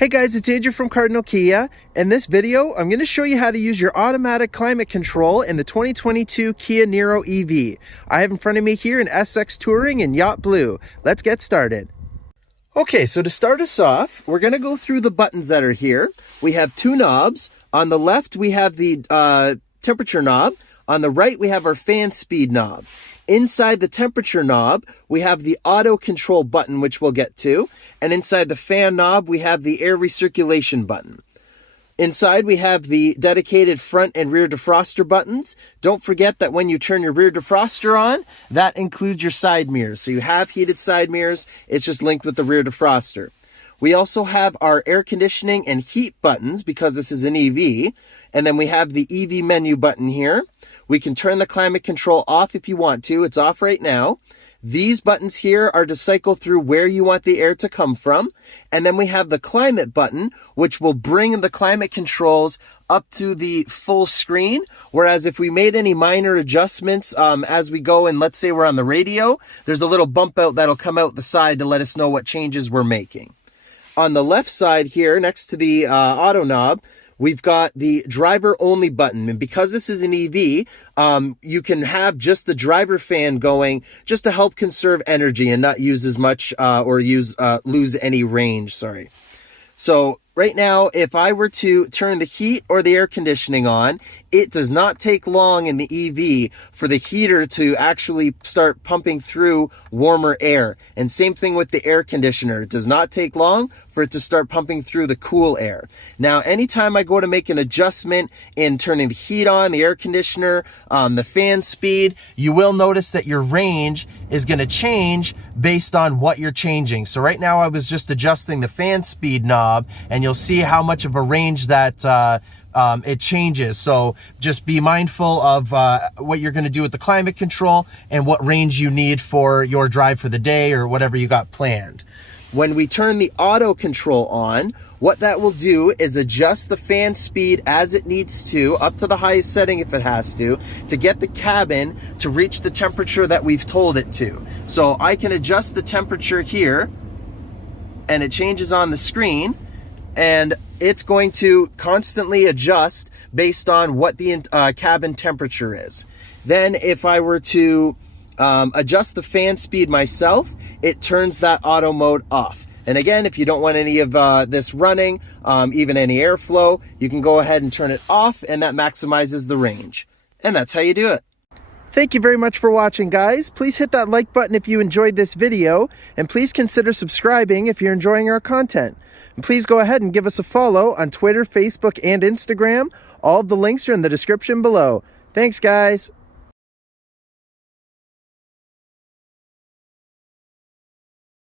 Hey guys, it's Andrew from Cardinal Kia. In this video, I'm going to show you how to use your automatic climate control in the 2022 Kia Niro EV. I have in front of me here an SX Touring in Yacht Blue. Let's get started. Okay, so to start us off, we're going to go through the buttons that are here. We have two knobs. On the left, we have the temperature knob. On the right, we have our fan speed knob. Inside the temperature knob, we have the auto control button, which we'll get to. And inside the fan knob, we have the air recirculation button. Inside, we have the dedicated front and rear defroster buttons. Don't forget that when you turn your rear defroster on, that includes your side mirrors. So you have heated side mirrors. It's just linked with the rear defroster. We also have our air conditioning and heat buttons because this is an EV. And then we have the EV menu button here. We can turn the climate control off if you want to. It's off right now. These buttons here are to cycle through where you want the air to come from. And then we have the climate button, which will bring the climate controls up to the full screen. Whereas if we made any minor adjustments as we go, and let's say we're on the radio, there's a little bump out that'll come out the side to let us know what changes we're making. On the left side here, next to the auto knob, we've got the driver only button. And because this is an EV, you can have just the driver fan going just to help conserve energy and not use as much or lose any range, sorry. So right now, if I were to turn the heat or the air conditioning on, it does not take long in the EV for the heater to actually start pumping through warmer air. And same thing with the air conditioner. It does not take long for it to start pumping through the cool air. Now, anytime I go to make an adjustment in turning the heat on, the air conditioner, the fan speed, you will notice that your range is going to change based on what you're changing. So right now I was just adjusting the fan speed knob, and you'll see how much of a range that it changes. So just be mindful of what you're going to do with the climate control and what range you need for your drive for the day or whatever you got planned. When we turn the auto control on, what that will do is adjust the fan speed as it needs to, up to the highest setting if it has to get the cabin to reach the temperature that we've told it to. So I can adjust the temperature here, and it changes on the screen, and it's going to constantly adjust based on what the cabin temperature is. Then if I were to adjust the fan speed myself, it turns that auto mode off. And again, if you don't want any of this running, even any airflow, you can go ahead and turn it off, and that maximizes the range. And that's how you do it. Thank you very much for watching, guys. Please hit that like button if you enjoyed this video, and please consider subscribing if you're enjoying our content. And please go ahead and give us a follow on Twitter, Facebook, and Instagram. All of the links are in the description below. Thanks, guys.